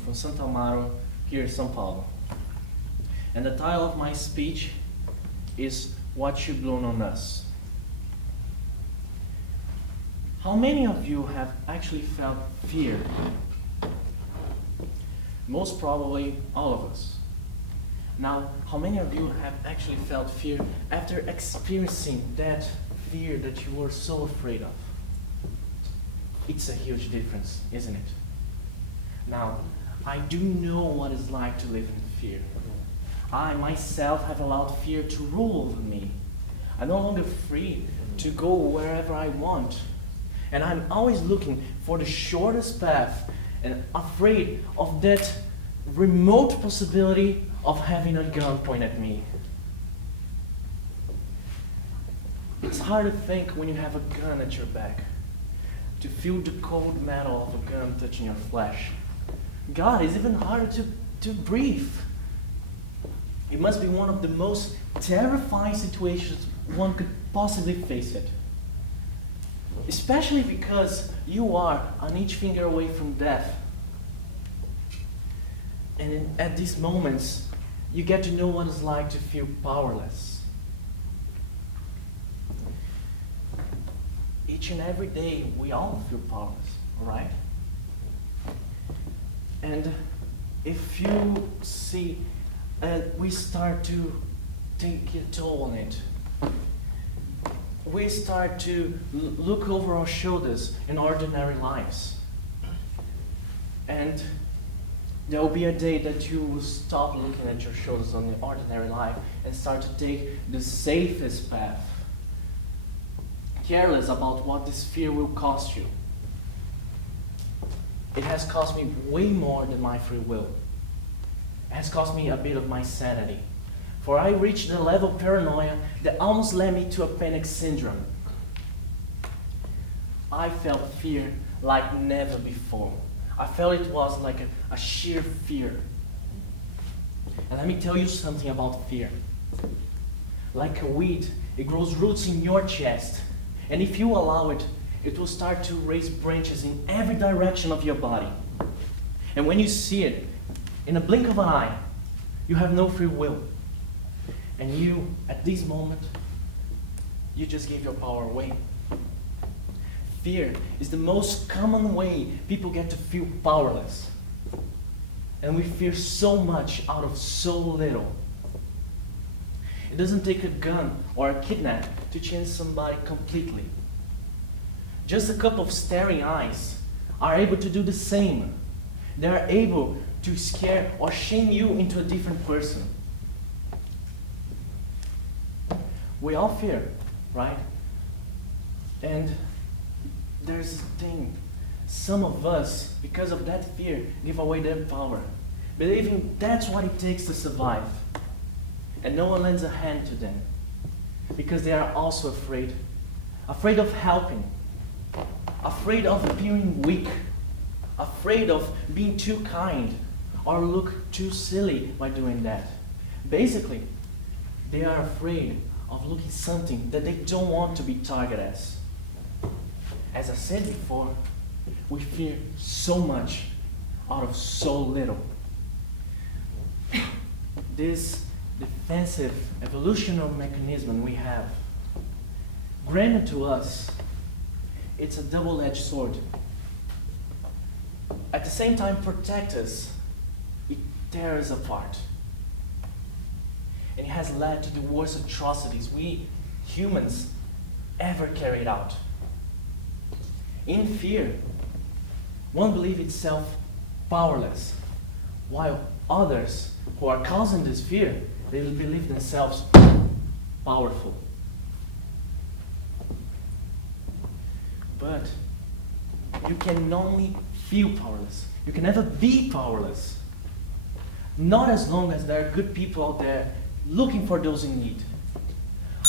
from Santa Amaro, here in São Paulo. And the title of my speech is What You Blown on Us. How many of you have actually felt fear? Most probably all of us. Now, how many of you have actually felt fear after experiencing that fear that you were so afraid of? It's a huge difference, isn't it? Now, I do know what it's like to live in fear. I myself have allowed fear to rule over me. I'm no longer free to go wherever I want. And I'm always looking for the shortest path and afraid of that remote possibility of having a gun pointed at me. It's hard to think when you have a gun at your back, to feel the cold metal of a gun touching your flesh. God, it's even harder to breathe. It must be one of the most terrifying situations one could possibly face it. Especially because you are an inch finger away from death. And at these moments, you get to know what it's like to feel powerless. Each and every day, we all feel powerless, right? And if you see, we start to take a toll on it. We start to look over our shoulders in ordinary lives. And there will be a day that you will stop looking at your shoulders on the ordinary life and start to take the safest path, careless about what this fear will cost you. It has cost me way more than my free will. It has cost me a bit of my sanity. For I reached the level of paranoia that almost led me to a panic syndrome. I felt fear like never before. I felt it was like a sheer fear. And let me tell you something about fear. Like a weed, it grows roots in your chest. And if you allow it, it will start to raise branches in every direction of your body. And when you see it, in a blink of an eye, you have no free will. And you, at this moment, you just gave your power away. Fear is the most common way people get to feel powerless. And we fear so much out of so little. It doesn't take a gun or a kidnap to change somebody completely. Just a couple of staring eyes are able to do the same. They are able to scare or shame you into a different person. We all fear, right? And there's a thing. Some of us, because of that fear, give away their power, believing that's what it takes to survive. And no one lends a hand to them, because they are also afraid. Afraid of helping. Afraid of appearing weak. Afraid of being too kind, or look too silly by doing that. Basically, they are afraid of looking something that they don't want to be targeted as. As I said before, we fear so much out of so little. This defensive evolutionary mechanism we have, granted to us, it's a double-edged sword. At the same time, protect us, it tears us apart. And it has led to the worst atrocities we humans ever carried out. In fear, one believes itself powerless, while others who are causing this fear, they will believe themselves powerful. But you can only feel powerless. You can never be powerless. Not as long as there are good people out there looking for those in need.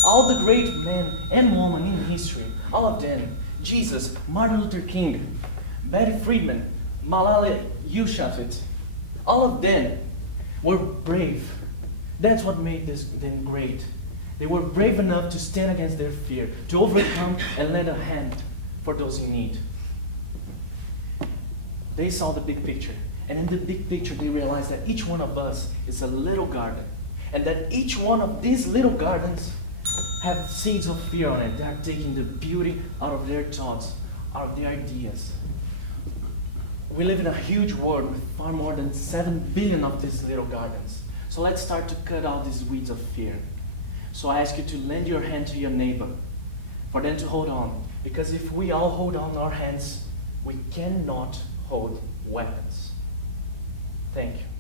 All the great men and women in history, all of them, Jesus, Martin Luther King, Betty Friedman, Malala Yousafzai, all of them were brave. That's what made them great. They were brave enough to stand against their fear, to overcome and lend a hand for those in need. They saw the big picture. And in the big picture, they realize that each one of us is a little garden. And that each one of these little gardens have seeds of fear on it. They are taking the beauty out of their thoughts, out of their ideas. We live in a huge world with far more than 7 billion of these little gardens. So let's start to cut out these weeds of fear. So I ask you to lend your hand to your neighbor, for them to hold on. Because if we all hold on our hands, we cannot hold weapons. Thank you.